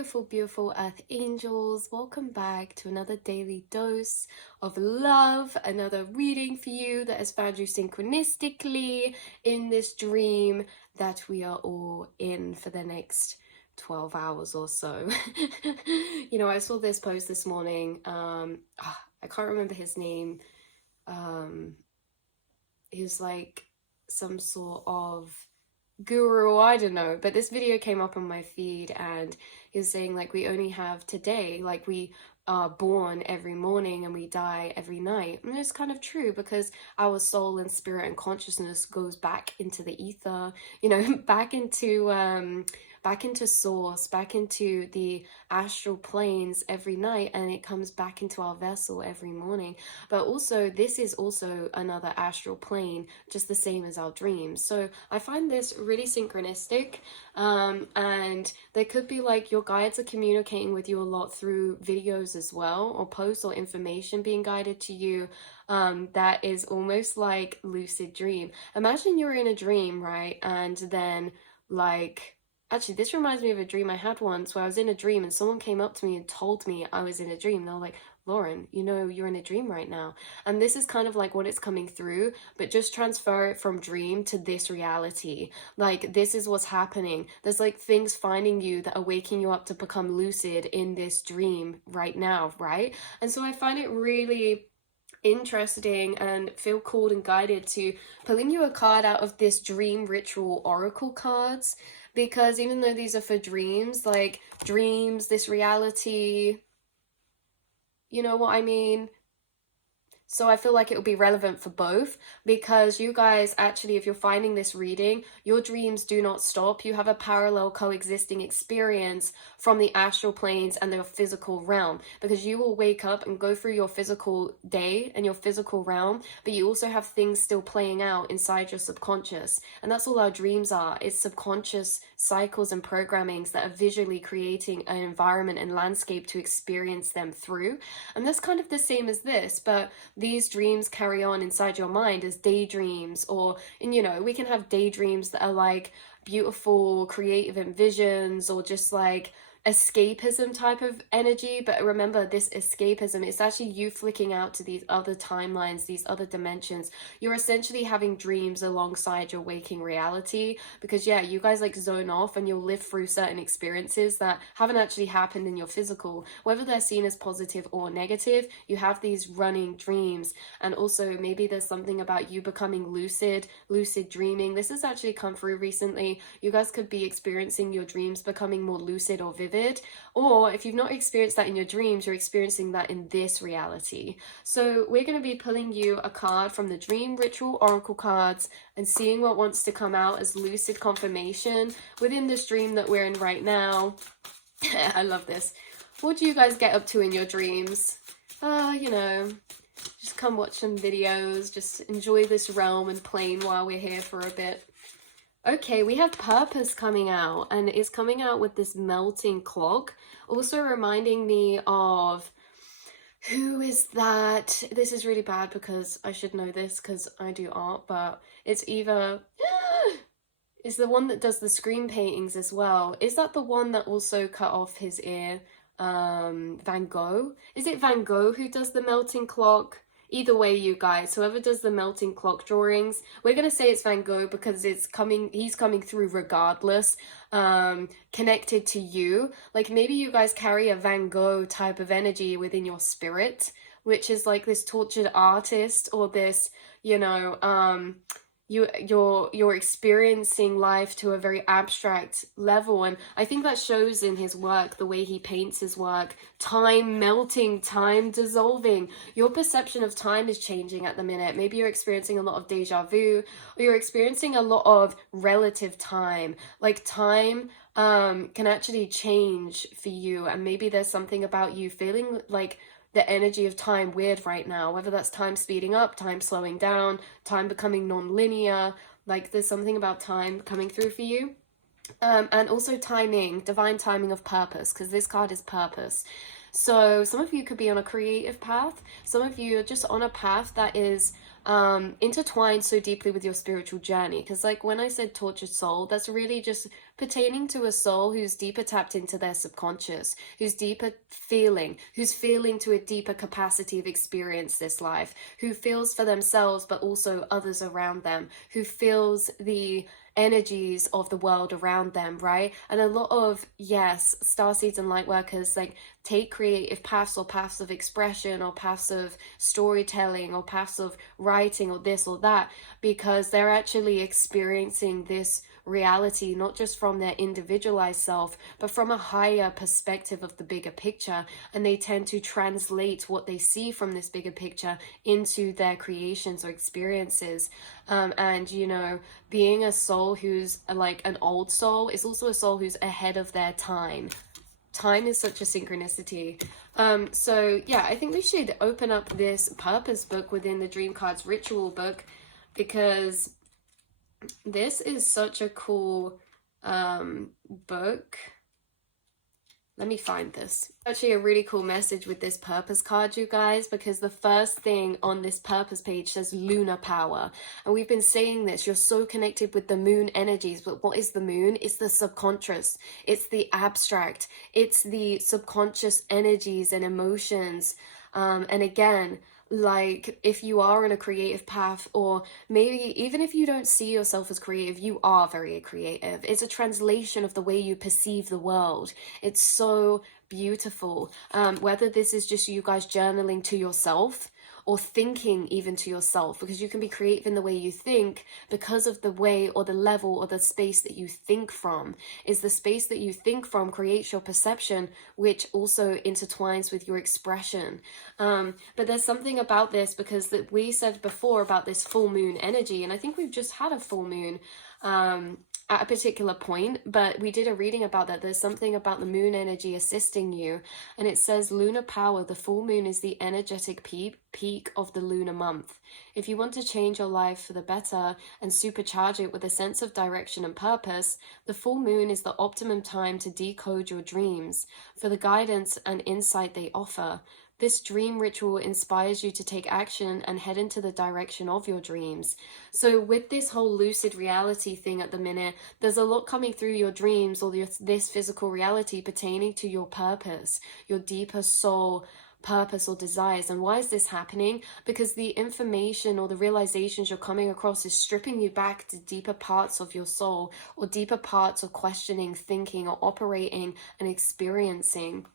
beautiful, beautiful earth angels. Welcome back to another daily dose of love, another reading for you that has found you synchronistically in this dream that we are all in for the next 12 hours or so. You know, I saw this post this morning. I can't remember his name. He was like some sort of guru, I don't know, but this video came up on my feed and he was saying like we only have today, like we are born every morning and we die every night. And it's kind of true because our soul and spirit and consciousness goes back into the ether, you know, back into source, back into the astral planes every night, and it comes back into our vessel every morning. But also this is also another astral plane, just the same as our dreams. So I find this really synchronistic, and there could be like your guides are communicating with you a lot through videos as well, or posts or information being guided to you. That is almost like lucid dream. Imagine you're in a dream, right? And then like, actually, this reminds me of a dream I had once where I was in a dream and someone came up to me and told me I was in a dream. They were like, Lauren, you know, you're in a dream right now. And this is kind of like what it's coming through, but just transfer it from dream to this reality. Like, this is what's happening. There's like things finding you that are waking you up to become lucid in this dream right now, right? And so I find it really interesting and feel called and guided to pulling you a card out of this dream ritual oracle cards, because even though these are for dreams, like dreams, this reality, you know what I mean? So I feel like it will be relevant for both, because you guys actually, if you're finding this reading, your dreams do not stop. You have a parallel coexisting experience from the astral planes and the physical realm, because you will wake up and go through your physical day and your physical realm, but you also have things still playing out inside your subconscious. And that's all our dreams are. It's subconscious cycles and programmings that are visually creating an environment and landscape to experience them through. And that's kind of the same as this, but these dreams carry on inside your mind as daydreams, or, and you know, we can have daydreams that are like beautiful creative visions, or just like escapism type of energy. But remember, this escapism, it's actually you flicking out to these other timelines, these other dimensions. You're essentially having dreams alongside your waking reality, because yeah, you guys like zone off and you'll live through certain experiences that haven't actually happened in your physical, whether they're seen as positive or negative. You have these running dreams. And also maybe there's something about you becoming lucid dreaming. This has actually come through recently. You guys could be experiencing your dreams becoming more lucid or vivid, or if you've not experienced that in your dreams, you're experiencing that in this reality. So we're going to be pulling you a card from the Dream Ritual Oracle cards and seeing what wants to come out as lucid confirmation within this dream that we're in right now. I love this. What do you guys get up to in your dreams? You know, just come watch some videos, just enjoy this realm and plane while we're here for a bit. Okay, we have purpose coming out, and it's coming out with this melting clock, also reminding me of, who is that? This is really bad because I should know this because I do art, but it's either it's the one that does the screen paintings as well. Is that the one that also cut off his ear? Van Gogh? Is it Van Gogh who does the melting clock? Either way, you guys, whoever does the melting clock drawings, we're going to say it's Van Gogh because he's coming through regardless, connected to you. Like maybe you guys carry a Van Gogh type of energy within your spirit, which is like this tortured artist, or this, you know, you're experiencing life to a very abstract level. And I think that shows in his work, the way he paints his work. Time melting, time dissolving. Your perception of time is changing at the minute. Maybe you're experiencing a lot of deja vu, or you're experiencing a lot of relative time. Like time can actually change for you, and maybe there's something about you feeling like the energy of time weird right now, whether that's time speeding up, time slowing down, time becoming non-linear. Like there's something about time coming through for you. And also timing, divine timing of purpose, because this card is purpose. So some of you could be on a creative path. Some of you are just on a path that is intertwined so deeply with your spiritual journey. Because like when I said tortured soul, that's really just pertaining to a soul who's deeper tapped into their subconscious, who's deeper feeling, who's feeling to a deeper capacity of experience this life, who feels for themselves but also others around them, who feels the energies of the world around them, right? And a lot of, yes, starseeds and light workers like take creative paths or paths of expression or paths of storytelling or paths of writing or this or that, because they're actually experiencing this reality not just from their individualized self but from a higher perspective of the bigger picture, and they tend to translate what they see from this bigger picture into their creations or experiences. And you know, being a soul who's like an old soul is also a soul who's ahead of their time. Time is such a synchronicity. So yeah, I think we should open up this purpose book within the Dream Cards Ritual book, because this is such a cool book. Let me find this. Actually, a really cool message with this purpose card, you guys, because the first thing on this purpose page says lunar power. And we've been saying this, you're so connected with the moon energies, but what is the moon? It's the subconscious. It's the abstract. It's the subconscious energies and emotions. And again, like if you are on a creative path, or maybe even if you don't see yourself as creative, you are very creative. It's a translation of the way you perceive the world. It's so beautiful. Whether this is just you guys journaling to yourself or thinking even to yourself, because you can be creative in the way you think because of the way or the level or the space that you think from. Is the space that you think from creates your perception, which also intertwines with your expression. But there's something about this, because that we said before about this full moon energy, and I think we've just had a full moon at a particular point, but we did a reading about that. There's something about the moon energy assisting you, and it says lunar power. The full moon is the energetic peak of the lunar month. If you want to change your life for the better and supercharge it with a sense of direction and purpose, the full moon is the optimum time to decode your dreams for the guidance and insight they offer. This dream ritual inspires you to take action and head into the direction of your dreams. So with this whole lucid reality thing at the minute, there's a lot coming through your dreams or this physical reality pertaining to your purpose, your deeper soul purpose or desires. And why is this happening? Because the information or the realizations you're coming across is stripping you back to deeper parts of your soul, or deeper parts of questioning, thinking, or operating and experiencing.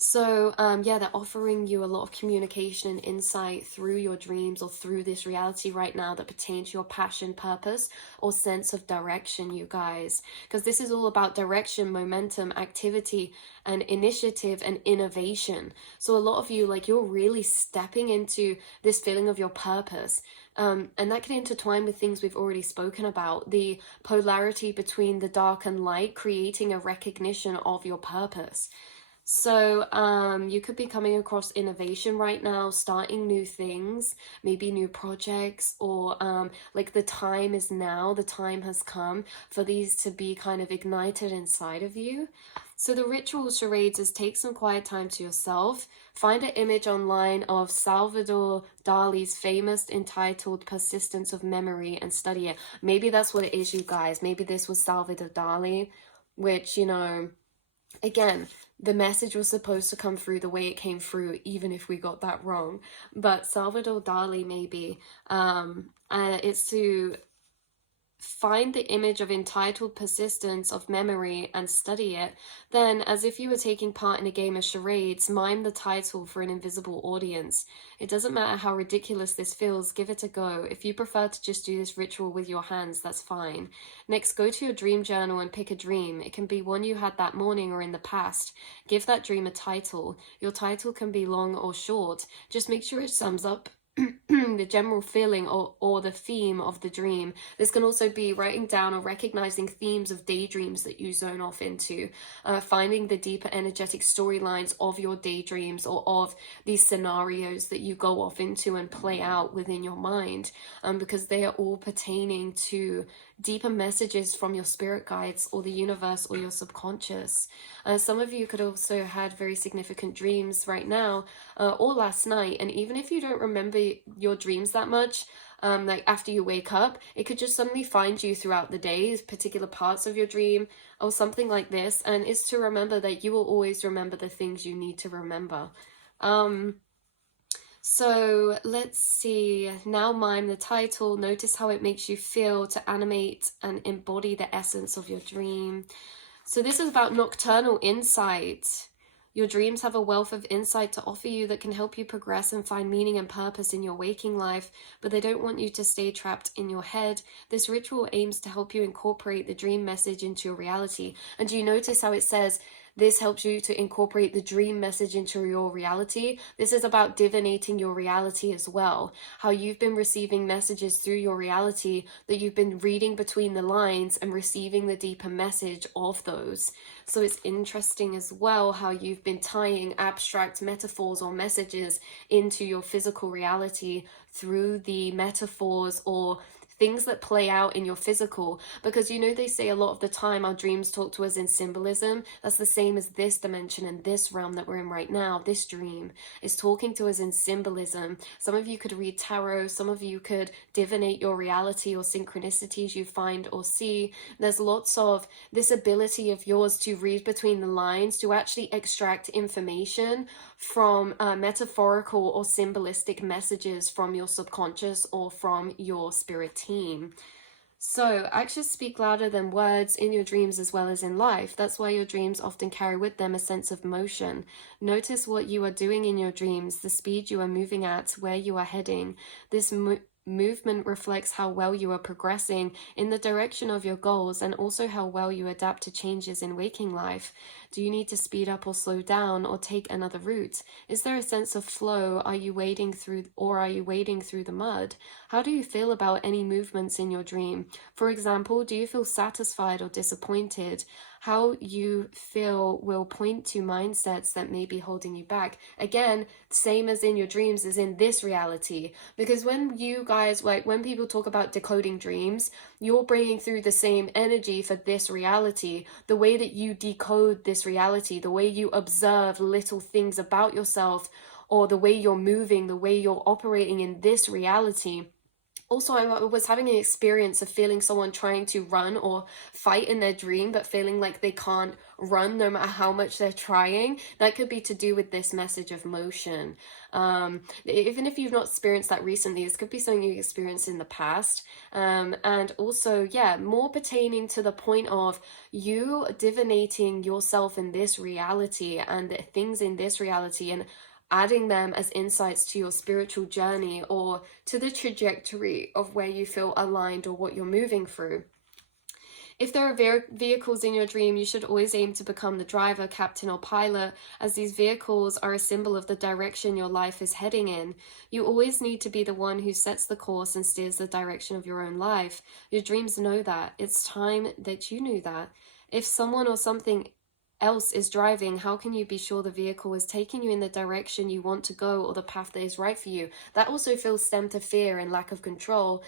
So yeah, they're offering you a lot of communication and insight through your dreams or through this reality right now that pertain to your passion, purpose, or sense of direction, you guys. Because this is all about direction, momentum, activity, and initiative and innovation. So a lot of you, like, you're really stepping into this feeling of your purpose. And that can intertwine with things we've already spoken about, the polarity between the dark and light, creating a recognition of your purpose. So you could be coming across innovation right now, starting new things, maybe new projects, or like the time is now, the time has come for these to be kind of ignited inside of you. So the ritual charades is take some quiet time to yourself, find an image online of Salvador Dali's famous entitled Persistence of Memory and study it. Maybe that's what it is, you guys. Maybe this was Salvador Dali, which, you know, again, the message was supposed to come through the way it came through, even if we got that wrong. But Salvador Dali, maybe. It's to find the image of entitled persistence of memory and study it. Then, as if you were taking part in a game of charades, mime the title for an invisible audience. It doesn't matter how ridiculous this feels, give it a go. If you prefer to just do this ritual with your hands, that's fine. Next, go to your dream journal and pick a dream. It can be one you had that morning or in the past. Give that dream a title. Your title can be long or short. Just make sure it sums up the general feeling or the theme of the dream. This can also be writing down or recognizing themes of daydreams that you zone off into, finding the deeper energetic storylines of your daydreams or of these scenarios that you go off into and play out within your mind, because they are all pertaining to deeper messages from your spirit guides or the universe or your subconscious. Some of you could also had very significant dreams right now or last night, and even if you don't remember your dreams that much, like after you wake up, it could just suddenly find you throughout the day, particular parts of your dream or something like this. And it's to remember that you will always remember the things you need to remember. So let's see, now mime the title. Notice how it makes you feel to animate and embody the essence of your dream. So this is about nocturnal insight. Your dreams have a wealth of insight to offer you that can help you progress and find meaning and purpose in your waking life, but they don't want you to stay trapped in your head. This ritual aims to help you incorporate the dream message into your reality. And do you notice how it says, this helps you to incorporate the dream message into your reality? This is about divinating your reality as well. How you've been receiving messages through your reality, that you've been reading between the lines and receiving the deeper message of those. So it's interesting as well how you've been tying abstract metaphors or messages into your physical reality through the metaphors or things that play out in your physical, because you know they say a lot of the time our dreams talk to us in symbolism. That's the same as this dimension and this realm that we're in right now. This dream is talking to us in symbolism. Some of you could read tarot, some of you could divinate your reality or synchronicities you find or see. There's lots of this ability of yours to read between the lines, to actually extract information from metaphorical or symbolistic messages from your subconscious or from your spirit team. So actions speak louder than words in your dreams as well as in life. That's why your dreams often carry with them a sense of motion. Notice what you are doing in your dreams, the speed you are moving at, where you are heading. This movement reflects how well you are progressing in the direction of your goals, and also how well you adapt to changes in waking life. Do you need to speed up or slow down or take another route? Is there a sense of flow? Are you wading through the mud? How do you feel about any movements in your dream? For example, do you feel satisfied or disappointed? How you feel will point to mindsets that may be holding you back. Again, same as in your dreams is in this reality. Because when you guys, like when people talk about decoding dreams, you're bringing through the same energy for this reality. The way that you decode this reality, the way you observe little things about yourself, or the way you're moving, the way you're operating in this reality. Also, I was having an experience of feeling someone trying to run or fight in their dream, but feeling like they can't run no matter how much they're trying. That could be to do with this message of motion. Even if you've not experienced that recently, this could be something you experienced in the past. And also, yeah, more pertaining to the point of you divinating yourself in this reality and the things in this reality, and adding them as insights to your spiritual journey or to the trajectory of where you feel aligned or what you're moving through. If there are vehicles in your dream, you should always aim to become the driver, captain, or pilot, as these vehicles are a symbol of the direction your life is heading in. You always need to be the one who sets the course and steers the direction of your own life. Your dreams know that. It's time that you knew that. If someone or something else is driving, how can you be sure the vehicle is taking you in the direction you want to go or the path that is right for you? That also feels stem to fear and lack of control,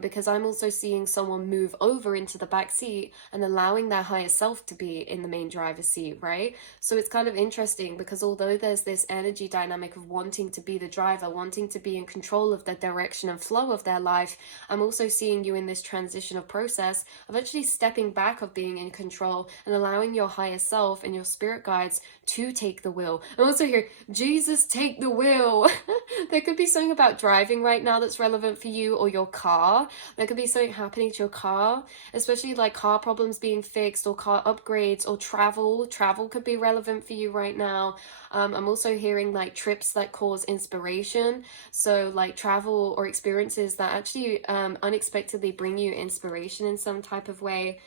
because I'm also seeing someone move over into the back seat and allowing their higher self to be in the main driver's seat, right? So it's kind of interesting, because although there's this energy dynamic of wanting to be the driver, wanting to be in control of the direction and flow of their life, I'm also seeing you in this transition of process of actually stepping back, of being in control and allowing your higher self and your spirit guides to take the wheel. And also here, Jesus, take the wheel. There could be something about driving right now that's relevant for you, or your car. There could be something happening to your car, especially like car problems being fixed or car upgrades, or travel. Travel could be relevant for you right now. I'm also hearing like trips that cause inspiration. So like travel or experiences that actually unexpectedly bring you inspiration in some type of way.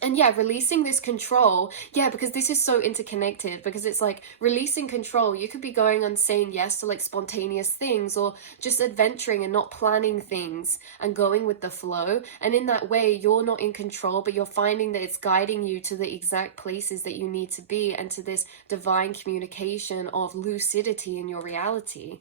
And yeah, releasing this control, yeah, because this is so interconnected, because it's like releasing control. You could be going on saying yes to like spontaneous things, or just adventuring and not planning things and going with the flow. And in that way, you're not in control, but you're finding that it's guiding you to the exact places that you need to be, and to this divine communication of lucidity in your reality.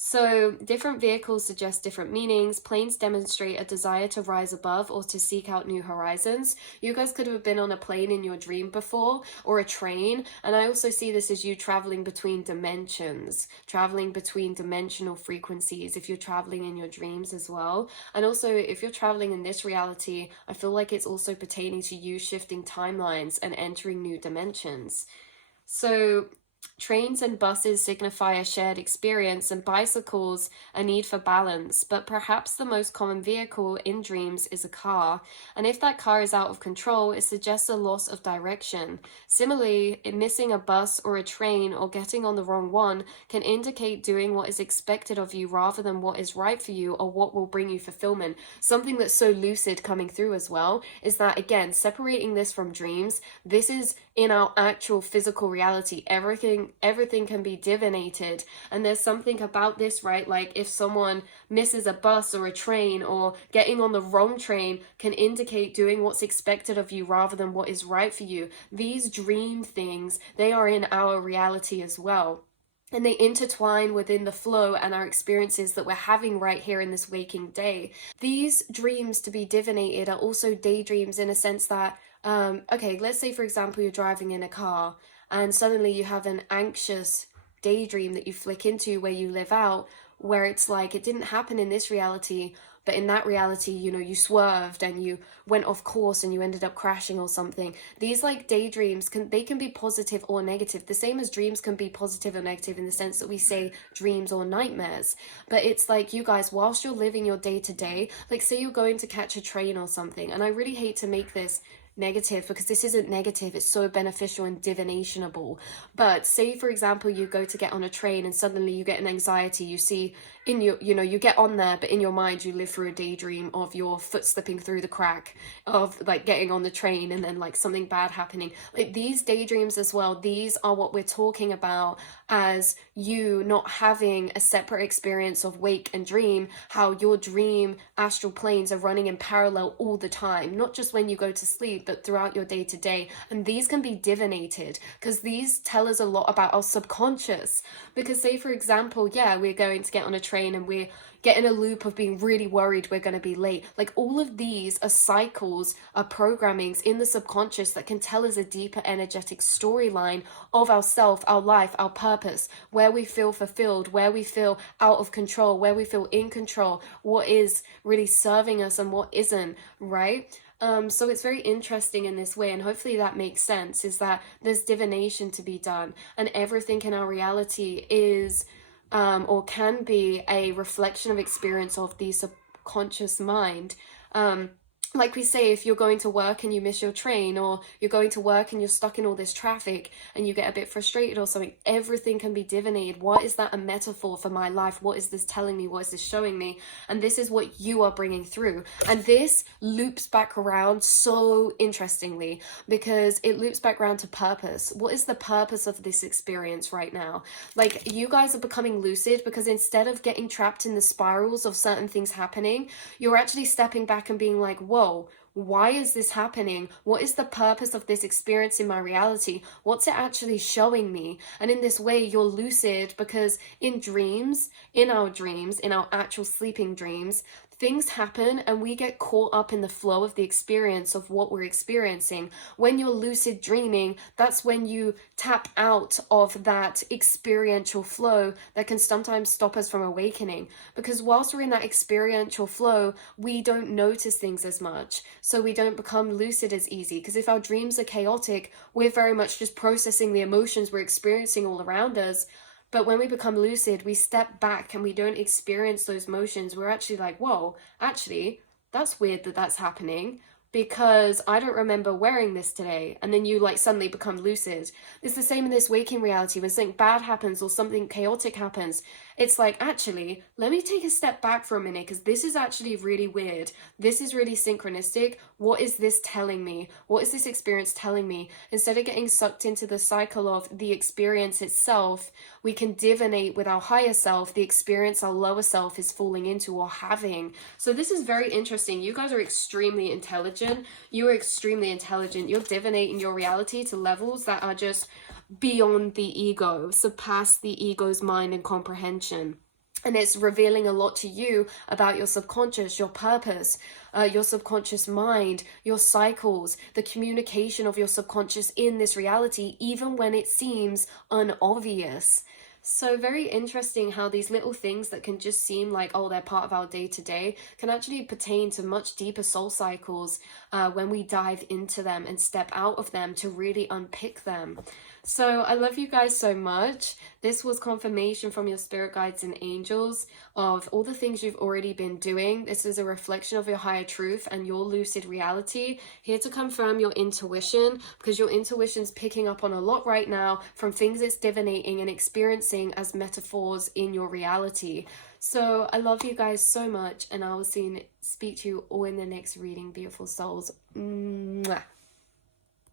So, different vehicles suggest different meanings. Planes demonstrate a desire to rise above or to seek out new horizons. You guys could have been on a plane in your dream before, or a train. And I also see this as you traveling between dimensions, traveling between dimensional frequencies if you're traveling in your dreams as well. And also, if you're traveling in this reality, I feel like it's also pertaining to you shifting timelines and entering new dimensions. So, trains and buses signify a shared experience, and bicycles a need for balance. But perhaps the most common vehicle in dreams is a car, and if that car is out of control, it suggests a loss of direction. Similarly, missing a bus or a train or getting on the wrong one can indicate doing what is expected of you rather than what is right for you or what will bring you fulfillment. Something that's so lucid coming through as well is that, again, separating this from dreams, this is in our actual physical reality. Everything can be divinated, and there's something about this, right? Like if someone misses a bus or a train, or getting on the wrong train can indicate doing what's expected of you rather than what is right for you. These dream things, they are in our reality as well, and they intertwine within the flow and our experiences that we're having right here in this waking day. These dreams to be divinated are also daydreams, in a sense that okay, let's say for example you're driving in a car and suddenly you have an anxious daydream that you flick into where you live out, where it's like it didn't happen in this reality, but in that reality, you know, you swerved and you went off course and you ended up crashing or something. These like daydreams can be positive or negative, the same as dreams can be positive or negative in the sense that we say dreams or nightmares. But it's like, you guys, whilst you're living your day to day, like say you're going to catch a train or something, and I really hate to make this negative because this isn't negative, it's so beneficial and divinationable. But say for example you go to get on a train and suddenly you get an anxiety, you see in your, you know, you get on there, but in your mind you live through a daydream of your foot slipping through the crack of like getting on the train and then like something bad happening. Like these daydreams as well, these are what we're talking about as you not having a separate experience of wake and dream, how your dream astral planes are running in parallel all the time, not just when you go to sleep but throughout your day to day. And these can be divinated because these tell us a lot about our subconscious. Because say for example, yeah, we're going to get on a train and we're get in a loop of being really worried we're going to be late. Like all of these are cycles, are programmings in the subconscious that can tell us a deeper energetic storyline of ourself, our life, our purpose, where we feel fulfilled, where we feel out of control, where we feel in control, what is really serving us and what isn't, right? So it's very interesting in this way, and hopefully that makes sense, is that there's divination to be done, and everything in our reality is or can be a reflection of experience of the subconscious mind. Like we say, if you're going to work and you miss your train, or you're going to work and you're stuck in all this traffic and you get a bit frustrated or something, everything can be divinated. What is that a metaphor for my life? What is this telling me? What is this showing me? And this is what you are bringing through. And this loops back around so interestingly, because it loops back around to purpose. What is the purpose of this experience right now? Like, you guys are becoming lucid because instead of getting trapped in the spirals of certain things happening, you're actually stepping back and being like, whoa, why is this happening? What is the purpose of this experience in my reality? What's it actually showing me? And in this way, you're lucid, because in dreams, in our actual sleeping dreams, things happen and we get caught up in the flow of the experience of what we're experiencing. When you're lucid dreaming, that's when you tap out of that experiential flow that can sometimes stop us from awakening. Because whilst we're in that experiential flow, we don't notice things as much. So we don't become lucid as easy. Because if our dreams are chaotic, we're very much just processing the emotions we're experiencing all around us. But when we become lucid, we step back and we don't experience those motions. We're actually like, whoa, actually, that's weird that that's happening, because I don't remember wearing this today. And then you like suddenly become lucid. It's the same in this waking reality. When something bad happens or something chaotic happens, it's like, actually, let me take a step back for a minute, because this is actually really weird. This is really synchronistic. What is this telling me? What is this experience telling me? Instead of getting sucked into the cycle of the experience itself, we can divinate with our higher self the experience our lower self is falling into or having. So this is very interesting. You guys are extremely intelligent. You are extremely intelligent. You're divinating your reality to levels that are just beyond the ego, surpass the ego's mind and comprehension. And it's revealing a lot to you about your subconscious, your purpose, your subconscious mind, your cycles, the communication of your subconscious in this reality, even when it seems unobvious. So very interesting how these little things that can just seem like, oh, they're part of our day to day, can actually pertain to much deeper soul cycles when we dive into them and step out of them to really unpick them. So I love you guys so much. This was confirmation from your spirit guides and angels of all the things you've already been doing. This is a reflection of your higher truth and your lucid reality. Here to confirm your intuition, because your intuition's picking up on a lot right now from things it's divinating and experiencing as metaphors in your reality. So I love you guys so much, and I will speak to you all in the next reading, beautiful souls. Mwah.